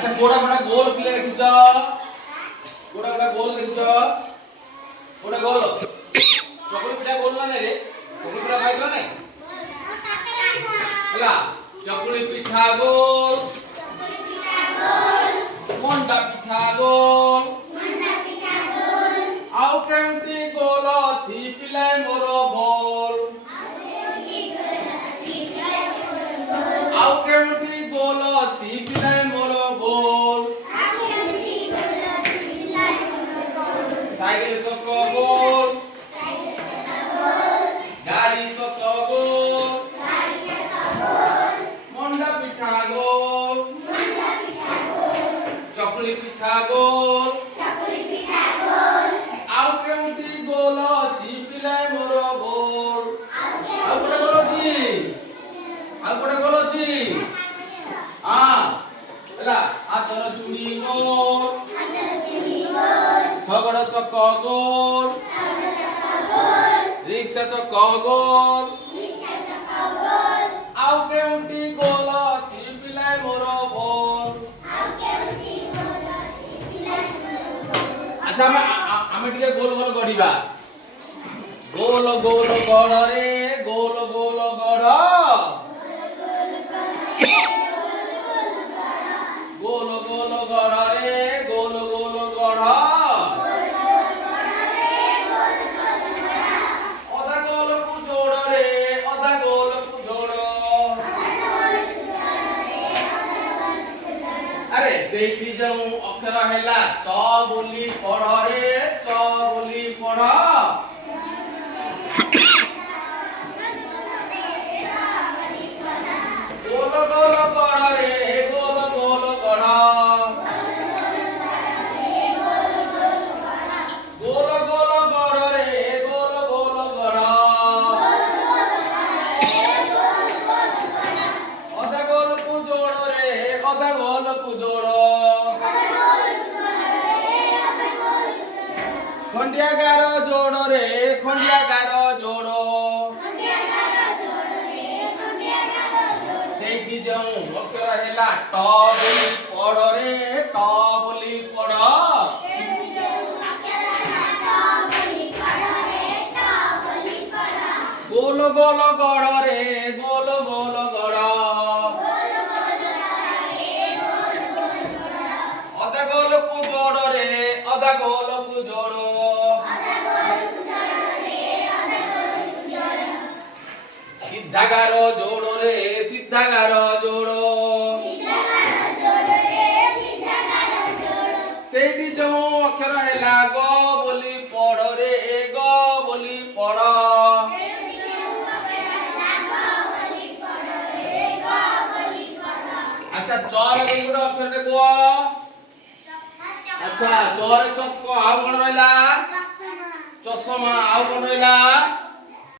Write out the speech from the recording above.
अच्छा गोड़ा बड़ा गोल किले रखिछ गोड़ा बड़ा गोल रखिछ गोड़ा गोल चकुली पिठा गोल ना रे चकुली पिठा खाइलो नै हला चकुली पिठा गोल मंडा पिठा गोल आउ केमती गोल अछि पिले मोर बोल आउ केमती गोल अछि पिले मोर बोल साइकिल चक गोल गाड़ी चक गोल मंडा पिठा गोल चकुली पिठा गोल आउ केमती गोल अछि पिले मोर बोल आउ कोडा गोल अछि हां हला हाथर चूड़ी गोल शगड़ चक गोल रिक्शा चक गोल आउ केमती गोल अछि पिले मोर बोल अच्छा हमें टिके गोल गोल गढ़िबा गोल गोल गढ़ रे गोल गोल गढ़ गोल गोल गढ़ रे गोल गोल गढ़ अधा गोल को जोड़ रे अधा गोल को जोड़ अरे सेठी जाऊं अक्षर हैला च बोली पढ़ रे च बोली पढ़ गोल गोल गढ़ रे गोल गोल गढ़ गोल गोल गढ़ रे गोल गोल गढ़ अधा गोल को जोड़ रे अधा गोल को जोड़ खंडिया गार जोड़ रे खंडिया गार जोड़ सेठी जाऊं अक्षर हैला ट बोली पढ़ रे ट बोली पढ़ गोल गोल गढ़ रे गोल गोल गढ़ अधा गोल को जोड़ रे अधा गोल को जोड़ सीधा गार जोड़ रे सीधा गार जोड़ सेठी जो अक्षर हैला ग बोली पढ़ रे ग बोली पढ़ अच्छा चर गई गुडा अक्षर ने को अच्छा चर चक आउ कोन रहला चश्मा आउ कोन रहला